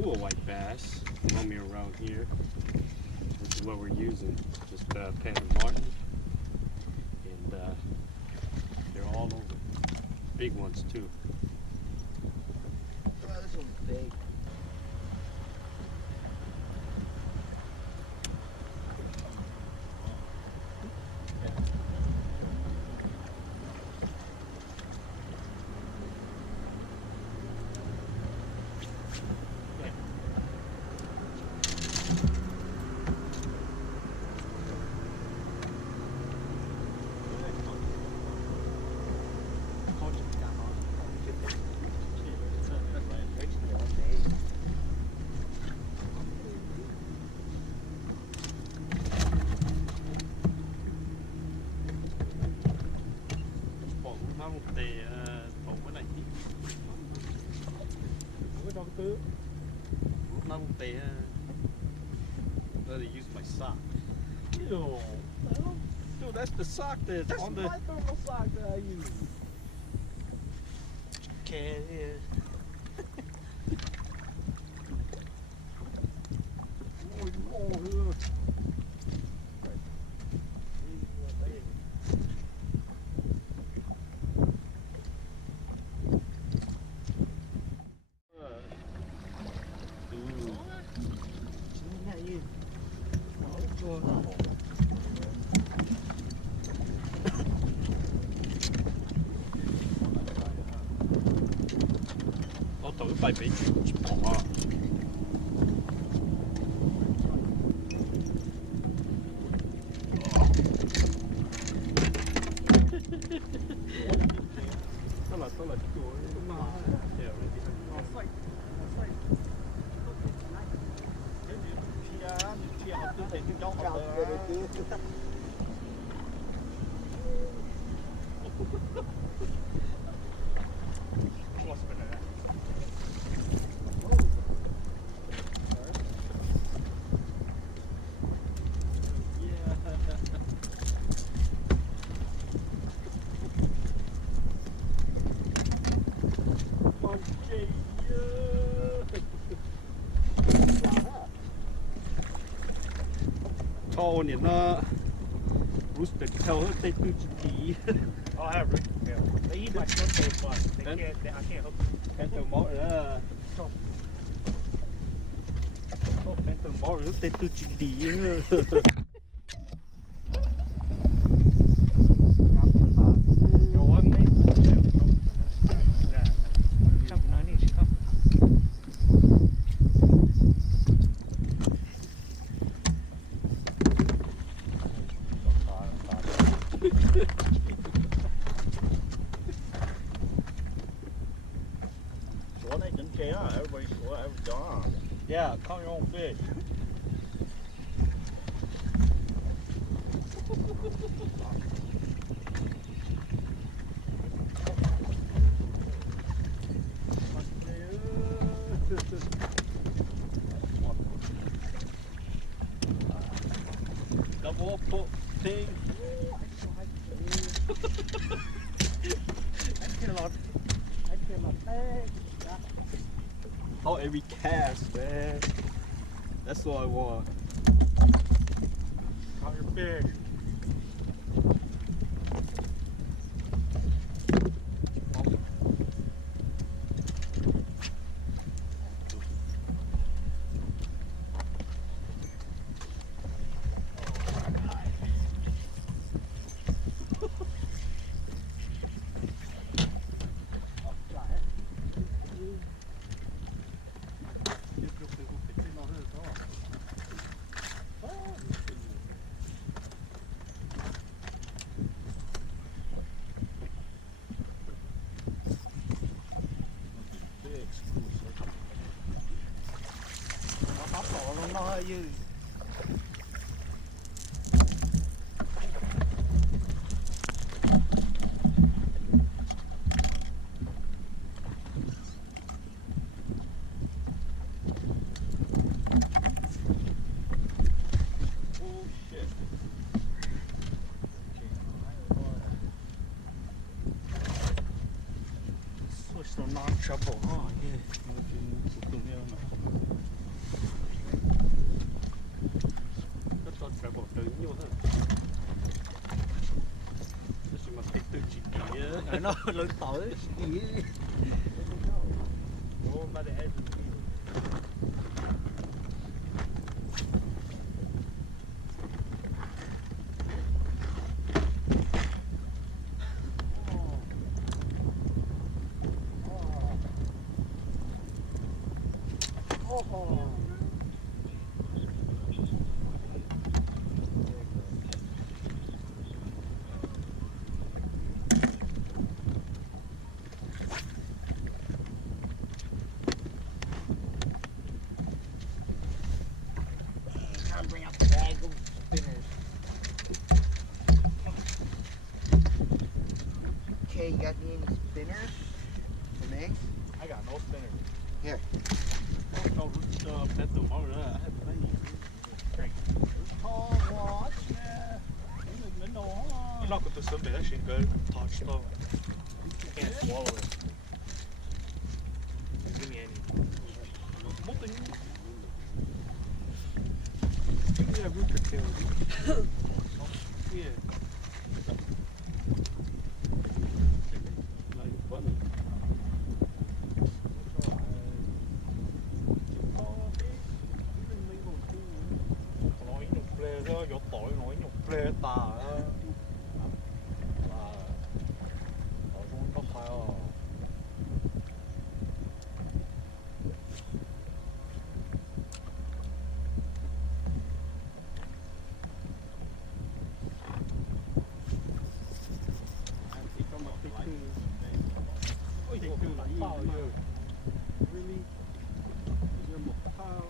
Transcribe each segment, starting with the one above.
pool white bass roaming around here, which is what we're using. Just Panther Martin, and they're all over. Big ones too. Oh, this one's big. Let it use my sock. Ew. Dude, that's the sock that's on the... my thermal sock that I use. Cat is. Tôi tự bay bị bỏ. Tôi là chuối mà đều to thì nó rooster tail hết tay tư chỉ. Oh, I have rooster tail. They eat my front tail, but I can't hook them. Panther Martin đó. Panther Martin hết tay tư chỉ. Everybody sweat, every dog. Yeah, caught your own fish. Double foot thing. Oh, every cast, man. That's what I want. Caught your fish. You. Switch to non-trouble, huh? Yeah. nó lớn tối gì. Go by the edge of the field. I'll bring up the bag of spinners. Okay, you got any spinners for me? I got no spinner. Here. No, Panther Martin. I have plenty. Great. Oh, watch. You're not going to something that shit good. Touched up. You can't swallow it. Give me any. Nothing. Give me that rooster tail. Yeah. Like bunny. Nói nhục lê đó, vô tội nói nhục lê ta đó. Là ở trong có khai à. Ôi, tôi là bao nhiêu? Really? Is there more power?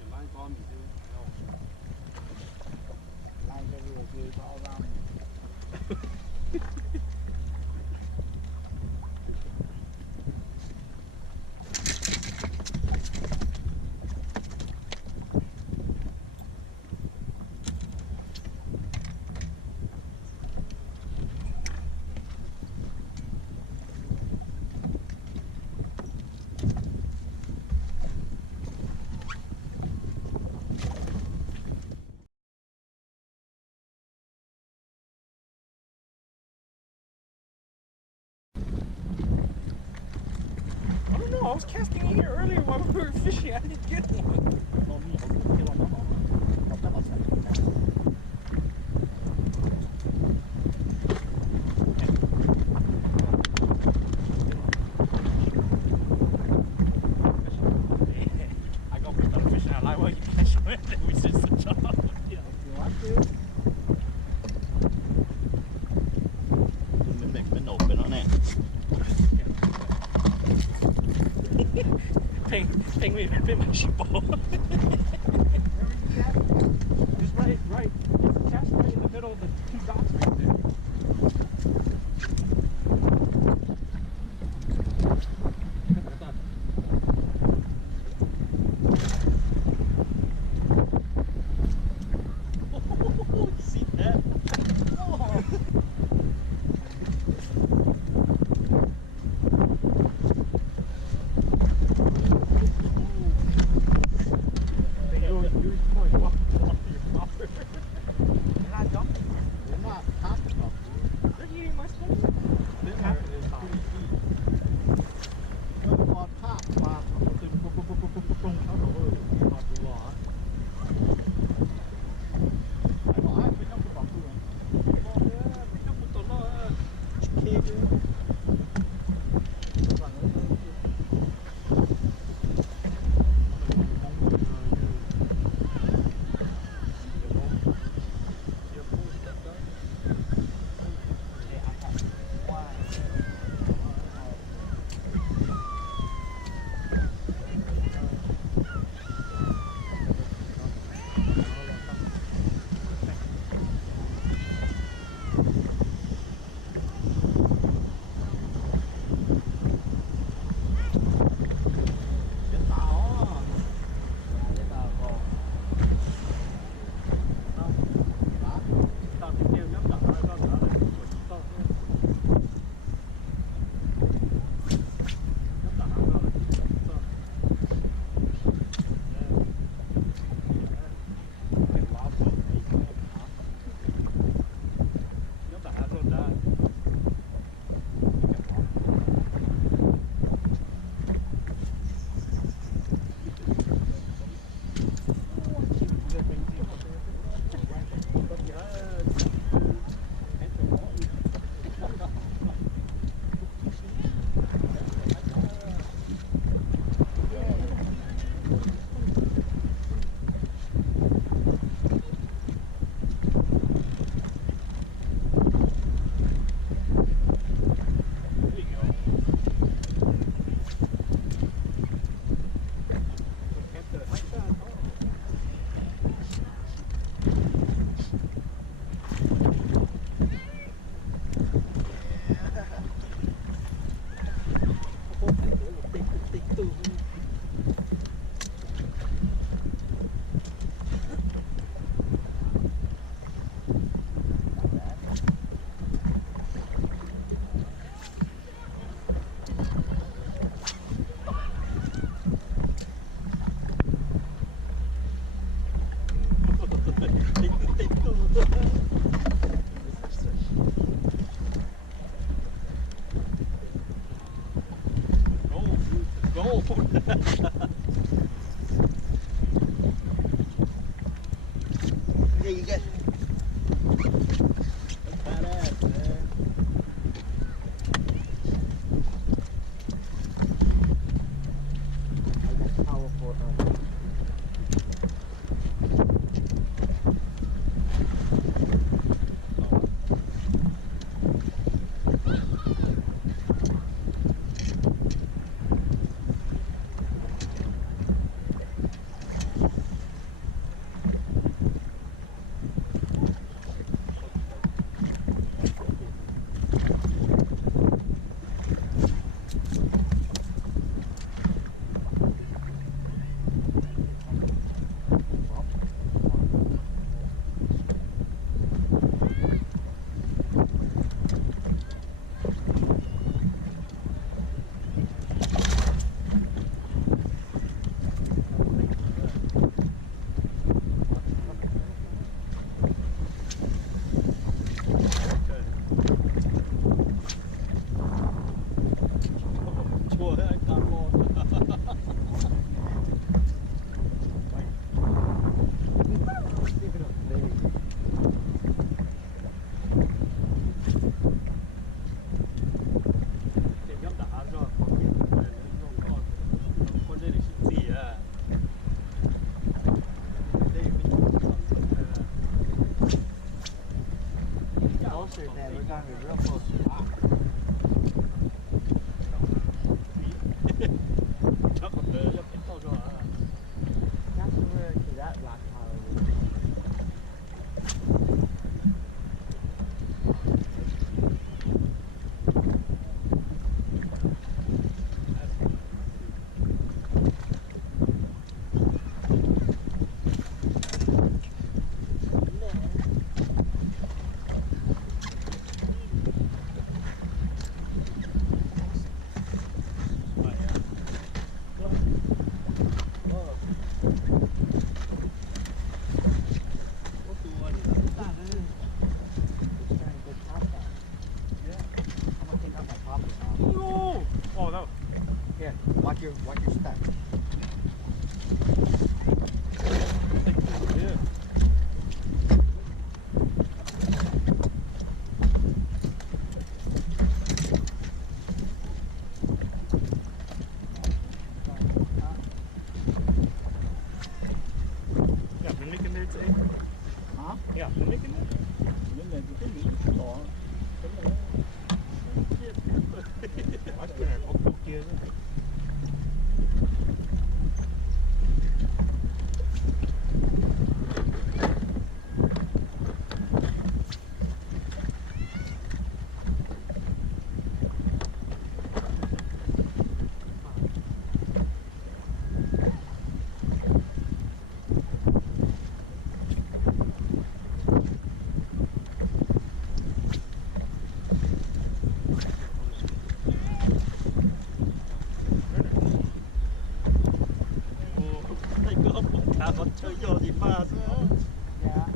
Am I gone to do? No. Like everywhere, dude, all around me. I don't know, I was casting in here earlier while we were fishing. I didn't get one. I got picked up fishing out live while you catch one. We did the job. If you want to. Mimmic been open on it. Ping me, ping my sheep ball. Just right. It's cast right in the middle of the two dots right there. See that? Oh. They're not dumping. They're not top lỗ. Yeah, you get. Badass, man. That's powerful. Chua thế anh toàn luôn. Cái nhóm đã rồi, có kiện nó con đây là gì à? Đây mình Closer, man. We're gonna be real close. chắc là tới là phải to rồi. That's over to that rock pile over there. It's trying to go past that. Yeah. I'm gonna take out my popper now. Oh no. Here, watch your step. Yeah. Yeah, Mimmic in there today? Huh? Yeah, Mimmic in there? Mimmic, cái gì đó. Watch cái này có kia nữa. Đây có một thả con chơi vô thì pha nữa. Yeah.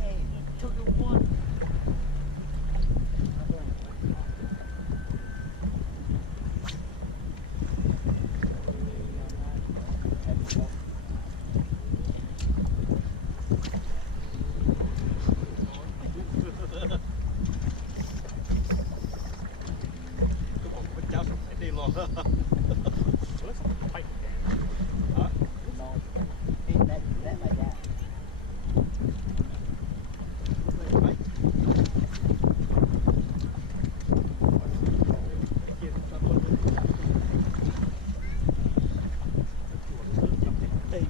Hey, took it one. Cái bụng con cháu sụp phải đi luôn. Hả? No. Hey, let like that. Đấy.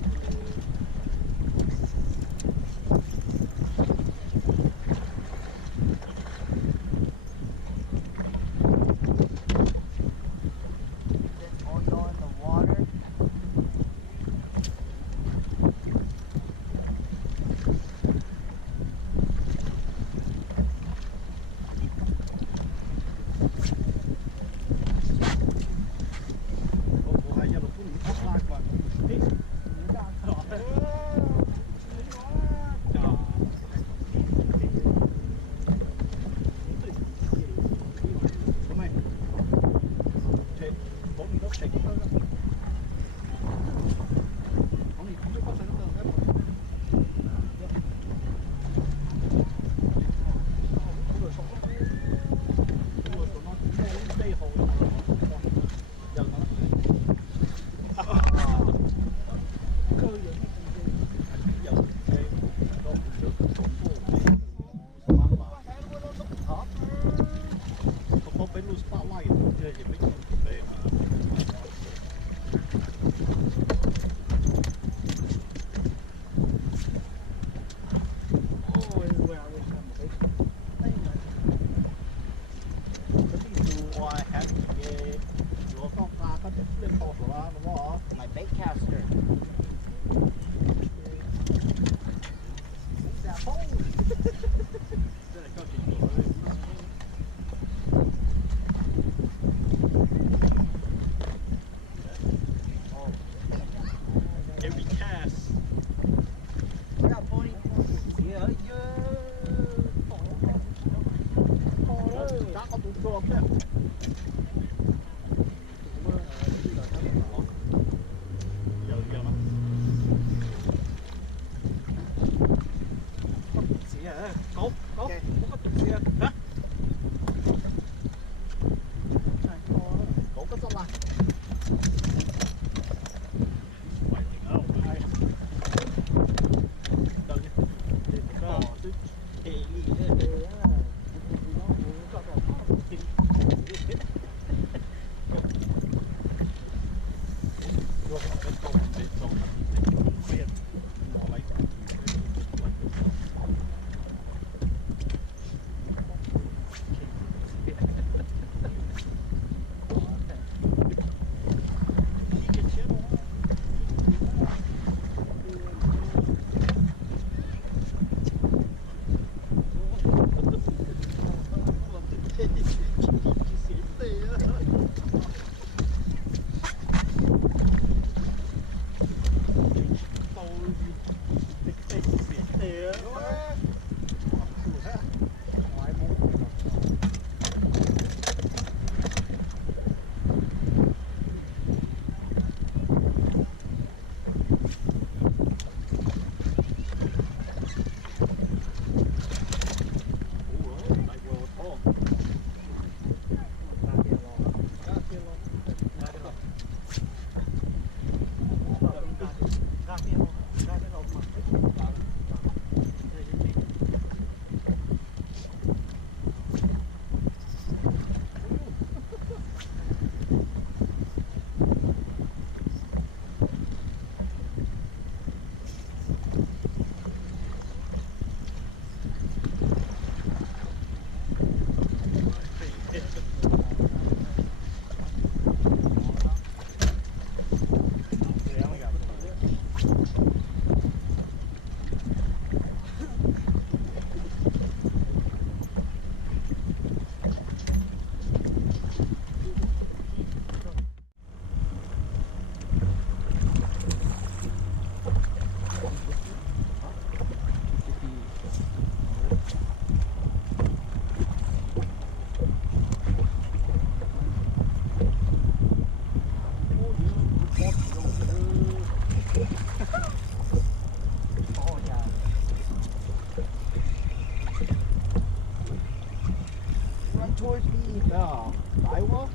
Towards me. Yeah, Iowa?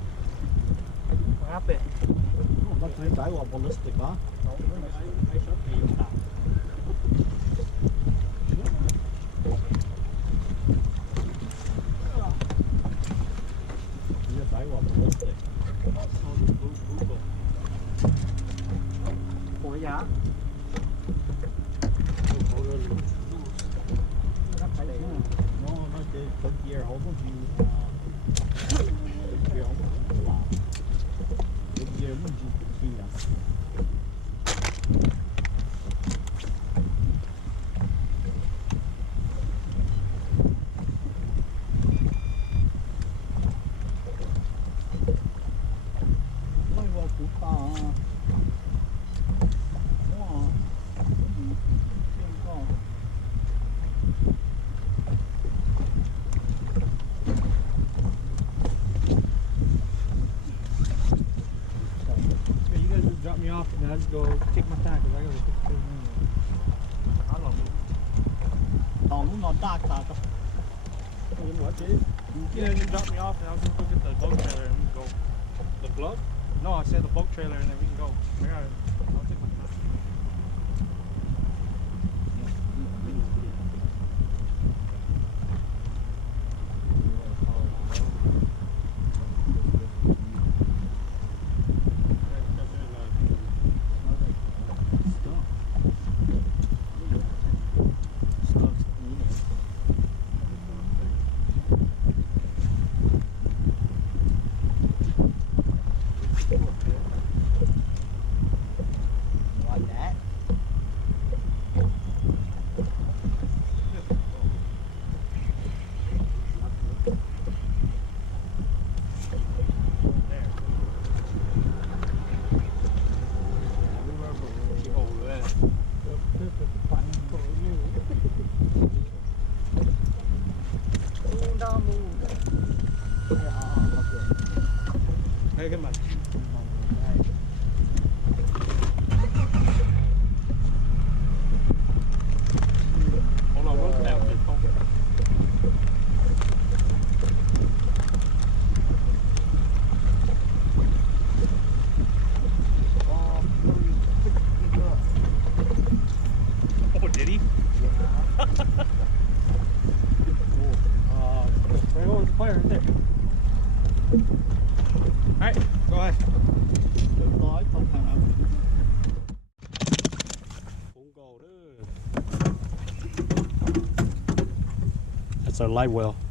What happened? Nó thấy Iowa ballistic hả? I shot the top. Yeah, Iowa ballistic. Ủa dạ? Nó chơi con kia hổ có gì kia hổ là con kia nó gì kia à nó vào cụ ta wow Drop me off and then I just go take my time because I gotta take the I don't know. tàu nó đa ta ta What, dude? Yeah, you drop me off and I'll just go get the boat trailer and we can go. The plug? No, I said the boat trailer and then we can go. I'll take my time. Like that. Hey, come on. Hold on, one down. Oh, did he? There goes the fire right there. Alright, go ahead. tối không thằng nào That's our live well.